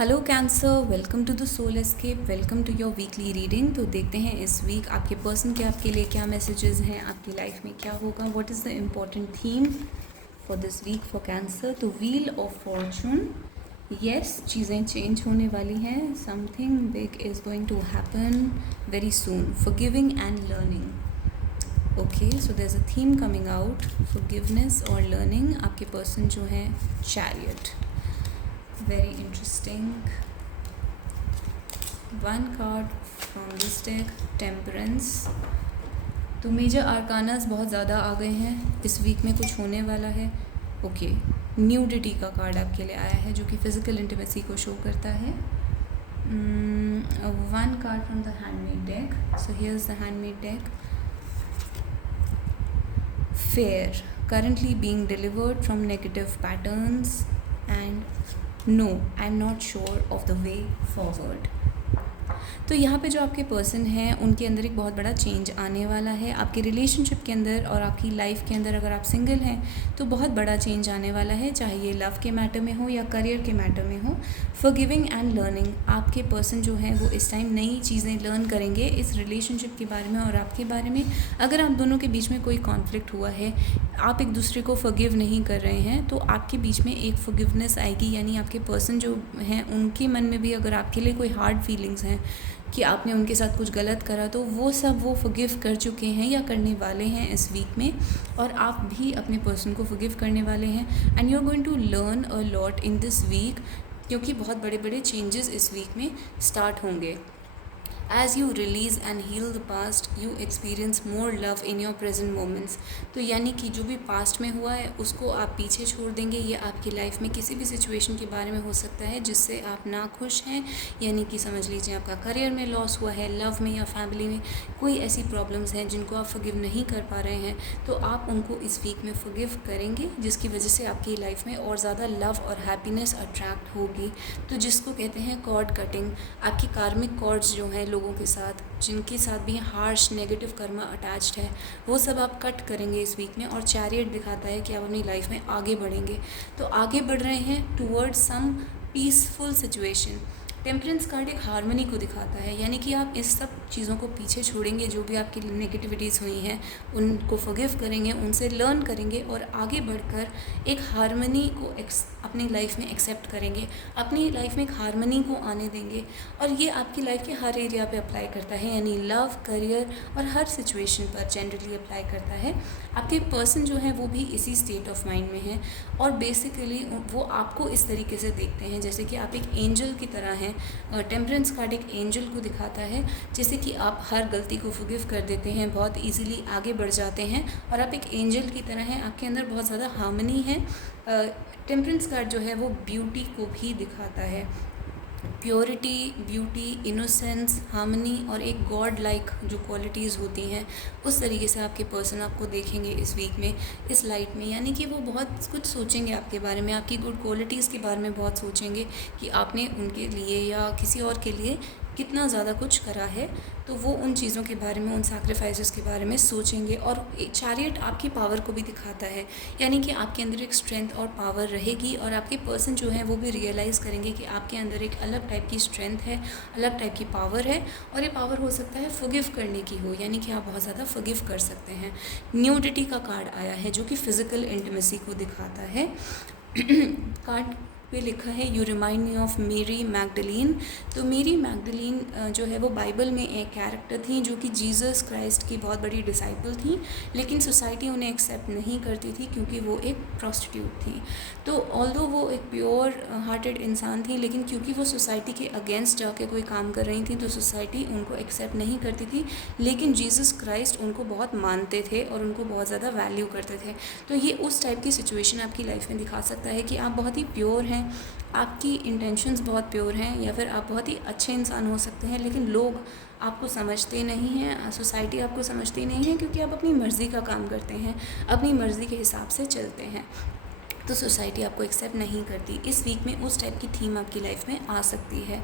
Hello Cancer, welcome to the soul escape, welcome to your weekly reading. तो देखते हैं इस वीक आपके पर्सन के आपके लिए क्या मैसेजेस हैं, आपकी लाइफ में क्या होगा, what is the important theme for this week for Cancer. तो व्हील ऑफ फॉर्चून, यस, चीज़ें चेंज होने वाली हैं, something big is going to happen very soon, forgiving and learning. Okay, so there is a theme coming out, forgiveness और learning. आपके person जो है chariot, very interesting. One card from this deck, Temperance. तो major arcanas बहुत ज़्यादा आ गए हैं, इस वीक में कुछ होने वाला है। ओके, न्यूडिटी का कार्ड आपके लिए आया है जो कि फिजिकल इंटीमेसी को शो करता है। One card from the handmade deck, so here is the handmade deck. Fair, currently being delivered from negative patterns, and no, I'm not sure of the way forward. तो यहाँ पे जो आपके person हैं उनके अंदर एक बहुत बड़ा चेंज आने वाला है, आपके रिलेशनशिप के अंदर और आपकी लाइफ के अंदर। अगर आप सिंगल हैं तो बहुत बड़ा चेंज आने वाला है, चाहे ये लव के मैटर में हो या करियर के मैटर में हो। फॉरगिविंग एंड लर्निंग, आपके पर्सन जो है वो इस टाइम नई चीज़ें लर्न करेंगे इस रिलेशनशिप के बारे में और आपके बारे में। अगर आप दोनों के बीच में कोई कॉन्फ्लिक्ट हुआ है, आप एक दूसरे को फॉरगिव नहीं कर रहे हैं, तो आपके बीच में एक फॉरगिवनेस आएगी। यानी आपके पर्सन जो हैं उनके मन में भी अगर आपके लिए कोई हार्ड फीलिंग्स हैं कि आपने उनके साथ कुछ गलत करा, तो वो सब वो फॉरगिव कर चुके हैं या करने वाले हैं इस वीक में, और आप भी अपने पर्सन को फॉरगिव करने वाले हैं। And you are going to learn a lot in this week, क्योंकि बहुत बड़े बड़े चेंजेस इस वीक में स्टार्ट होंगे। As you release and heal the past, you experience more love in your present moments. तो यानी कि जो भी पास्ट में हुआ है उसको आप पीछे छोड़ देंगे। ये आपकी लाइफ में किसी भी सिचुएशन के बारे में हो सकता है जिससे आप ना खुश हैं, यानी कि समझ लीजिए आपका करियर में लॉस हुआ है, लव में या फैमिली में कोई ऐसी प्रॉब्लम्स हैं जिनको आप फॉरगिव नहीं कर पा रहे हैं, तो आप उनको इस वीक में फॉरगिव करेंगे, जिसकी वजह से आपकी लाइफ में और ज़्यादा लव और हैप्पीनेस अट्रैक्ट होगी। तो जिसको कहते हैं कॉर्ड कटिंग, आपकी कार्मिक कॉर्ड्स जो हैं लोगों के साथ, जिनके साथ भी हार्श नेगेटिव कर्मा अटैच्ड है, वो सब आप कट करेंगे इस वीक में। और चैरियट दिखाता है कि आप अपनी लाइफ में आगे बढ़ेंगे, तो आगे बढ़ रहे हैं towards some peaceful situation. Temperance card एक हार्मनी को दिखाता है, यानी कि आप इस सब चीज़ों को पीछे छोड़ेंगे, जो भी आपकी नेगेटिविटीज़ हुई हैं उनको फॉरगिव करेंगे, उनसे लर्न करेंगे और आगे बढ़कर एक हार्मनी को अपनी लाइफ में एक्सेप्ट करेंगे, अपनी लाइफ में एक हार्मनी को आने देंगे। और ये आपकी लाइफ के हर एरिया पे अप्लाई करता है, यानी लव, करियर और हर सिचुएशन पर जनरली अप्लाई करता है। आपके पर्सन जो है वो भी इसी स्टेट ऑफ माइंड में है, और बेसिकली वो आपको इस तरीके से देखते हैं जैसे कि आप एक एंजल की तरह हैं। टेम्परेंस कार्ड एक एंजल को दिखाता है, जैसे कि आप हर गलती को फॉरगिव कर देते हैं, बहुत इजीली आगे बढ़ जाते हैं, और आप एक एंजल की तरह हैं, आपके अंदर बहुत ज़्यादा हार्मनी है। टेम्परेंस कार्ड जो है वो ब्यूटी को भी दिखाता है, प्योरिटी, ब्यूटी, इनोसेंस, हार्मनी और एक गॉड लाइक जो क्वालिटीज़ होती हैं, उस तरीके से आपके पर्सन आपको देखेंगे इस वीक में, इस लाइट में। यानी कि वो बहुत कुछ सोचेंगे आपके बारे में, आपकी गुड क्वालिटीज़ के बारे में बहुत सोचेंगे कि आपने उनके लिए या किसी और के लिए कितना ज़्यादा कुछ करा है, तो वो उन चीज़ों के बारे में, उन सैक्रिफाइसेस के बारे में सोचेंगे। और चैरियट आपकी पावर को भी दिखाता है, यानी कि आपके अंदर एक स्ट्रेंथ और पावर रहेगी, और आपके पर्सन जो है वो भी रियलाइज़ करेंगे कि आपके अंदर एक अलग टाइप की स्ट्रेंथ है, अलग टाइप की पावर है, और ये पावर हो सकता है फॉरगिव करने की हो, यानी कि आप बहुत ज़्यादा फॉरगिव कर सकते हैं। न्यूडिटी का कार्ड आया है जो कि फिज़िकल इंटीमेसी को दिखाता है। कार्ड पे लिखा है यू रिमाइंड मी ऑफ मेरी मैगडलीन। तो मेरी मैगडलीन जो है वो बाइबल में एक कैरेक्टर थी जो कि जीसस क्राइस्ट की बहुत बड़ी डिसाइपल थी, लेकिन सोसाइटी उन्हें एक्सेप्ट नहीं करती थी क्योंकि वो एक प्रॉस्टिट्यूट थी। तो ऑल्दो वो एक प्योर हार्टेड इंसान थी, लेकिन क्योंकि वो सोसाइटी के अगेंस्ट जाके कोई काम कर रही थी तो सोसाइटी उनको एक्सेप्ट नहीं करती थी, लेकिन जीसस क्राइस्ट उनको बहुत मानते थे और उनको बहुत ज़्यादा वैल्यू करते थे। तो ये उस टाइप की सिचुएशन आपकी लाइफ में दिखा सकता है कि आप बहुत ही प्योर हैं, आपकी इंटेंशंस बहुत प्योर हैं, या फिर आप बहुत ही अच्छे इंसान हो सकते हैं, लेकिन लोग आपको समझते नहीं हैं, सोसाइटी आपको समझती नहीं है, क्योंकि आप अपनी मर्ज़ी का काम करते हैं, अपनी मर्ज़ी के हिसाब से चलते हैं। तो सोसाइटी आपको एक्सेप्ट नहीं करती। इस वीक में उस टाइप की थीम आपकी लाइफ में आ सकती है।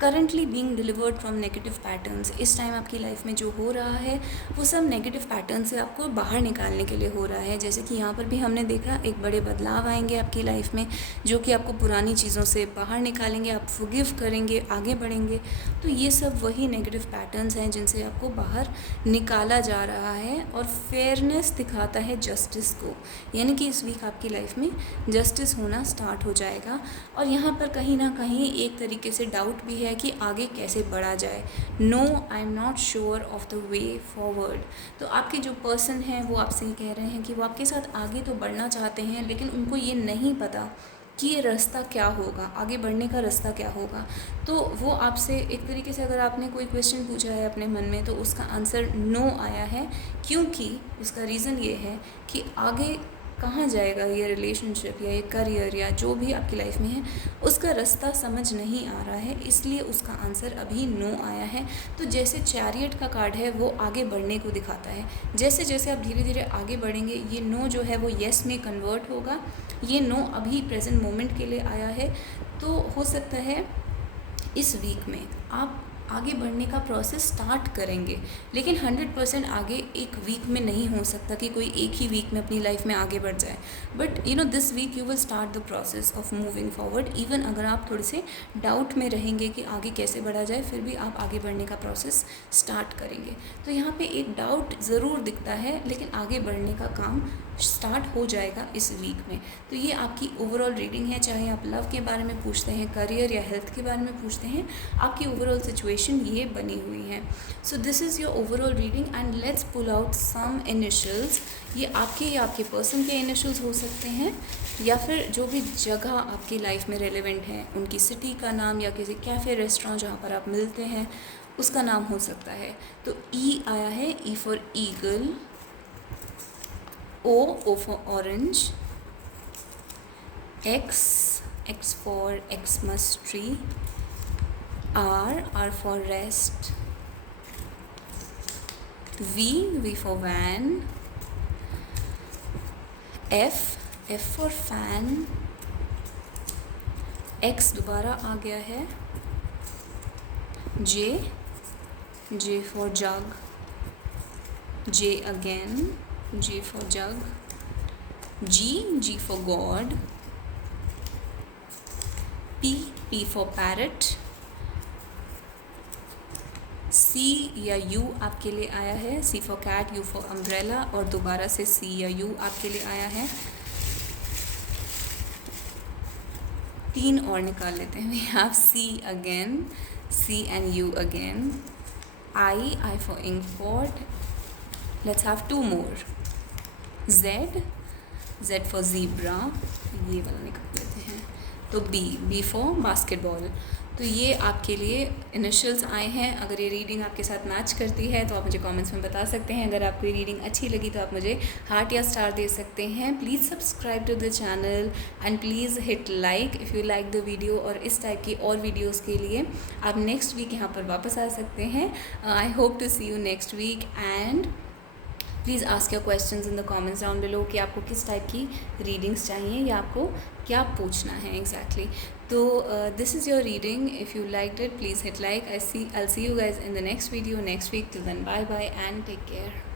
Currently being delivered from negative patterns, इस टाइम आपकी लाइफ में जो हो रहा है वो सब नेगेटिव पैटर्न से आपको बाहर निकालने के लिए हो रहा है। जैसे कि यहाँ पर भी हमने देखा एक बड़े बदलाव आएंगे आपकी लाइफ में जो कि आपको पुरानी चीज़ों से बाहर निकालेंगे, आप फॉरगिव करेंगे, आगे बढ़ेंगे। तो ये सब वही नेगेटिव पैटर्न्स हैं जिनसे आपको बाहर निकाला जा रहा है। और फेयरनेस दिखाता है जस्टिस को, यानी कि इस वीक आपकी लाइफ में जस्टिस होना स्टार्ट हो जाएगा। और यहाँ पर कहीं ना कहीं एक तरीके से डाउट भी है कि आगे कैसे बढ़ा जाए। No, I am not sure of the way forward. तो आपके जो पर्सन हैं वो आपसे ये कह रहे हैं कि वो आपके साथ आगे तो बढ़ना चाहते हैं, लेकिन उनको ये नहीं पता कि ये रास्ता क्या होगा, आगे बढ़ने का रास्ता क्या होगा। तो वो आपसे एक तरीके से, अगर आपने कोई क्वेश्चन पूछा है अपने मन में, तो उसका आंसर नो आया है, क्योंकि उसका रीज़न ये है कि आगे कहाँ जाएगा ये रिलेशनशिप या ये करियर या जो भी आपकी लाइफ में है, उसका रास्ता समझ नहीं आ रहा है, इसलिए उसका आंसर अभी नो आया है। तो जैसे चैरियट का कार्ड है वो आगे बढ़ने को दिखाता है, जैसे जैसे आप धीरे धीरे आगे बढ़ेंगे ये नो जो है वो येस में कन्वर्ट होगा। ये नो अभी प्रेजेंट मोमेंट के लिए आया है। तो हो सकता है इस वीक में आप आगे बढ़ने का प्रोसेस स्टार्ट करेंगे, लेकिन 100% आगे एक वीक में नहीं हो सकता कि कोई एक ही वीक में अपनी लाइफ में आगे बढ़ जाए। But you know this week you will start the process of moving forward. Even अगर आप थोड़े से डाउट में रहेंगे कि आगे कैसे बढ़ा जाए, फिर भी आप आगे बढ़ने का प्रोसेस स्टार्ट करेंगे। तो यहाँ पे एक डाउट ज़रूर दिखता है, लेकिन आगे बढ़ने का काम स्टार्ट हो जाएगा इस वीक में। तो ये आपकी ओवरऑल रीडिंग है, चाहे आप लव के बारे में पूछते हैं, करियर या हेल्थ के बारे में पूछते हैं, आपकी ओवरऑल सिचुएशन ये बनी हुई है। So this is your overall reading and let's pull out some initials. ये आपके या आपके पर्सन के इनिशियल्स हो सकते हैं, या फिर जो भी जगह आपकी लाइफ में रेलेवेंट है, उनकी सिटी का नाम या किसी कैफ़े रेस्टोरेंट जहाँ पर आप मिलते हैं उसका नाम हो सकता है। तो ई आया है, E for eagle, O for orange, X for Xmas tree, R for rest, V for van, F for fan, X दोबारा आ गया है, J for jug, J again, G for jug, G for God, P for parrot, C या U आपके लिए आया है, C for cat, U for umbrella, और दोबारा से C या U आपके लिए आया है। 3 और निकाल लेते हैं। We have C again, C and U again, I for inkpot. Let's have 2 more. Z for zebra, ये वाला निकाल लेते हैं। तो B for basketball। तो ये आपके लिए इनिशियल्स आए हैं। अगर ये रीडिंग आपके साथ मैच करती है तो आप मुझे कमेंट्स में बता सकते हैं। अगर आपको ये रीडिंग अच्छी लगी तो आप मुझे हार्ट या स्टार दे सकते हैं। Please subscribe to the channel and please hit like if you like the video. और इस टाइप की और वीडियोज़ के लिए आप नेक्स्ट वीक यहाँ पर वापस आ सकते हैं। I hope to see you next week and please ask your questions in the comments down below कि आपको किस टाइप की रीडिंग्स चाहिए या आपको क्या पूछना है एग्जैक्टली। तो this is your reading. If you liked it please hit like. I'll see you guys in the next video next week. Till then, bye bye and take care.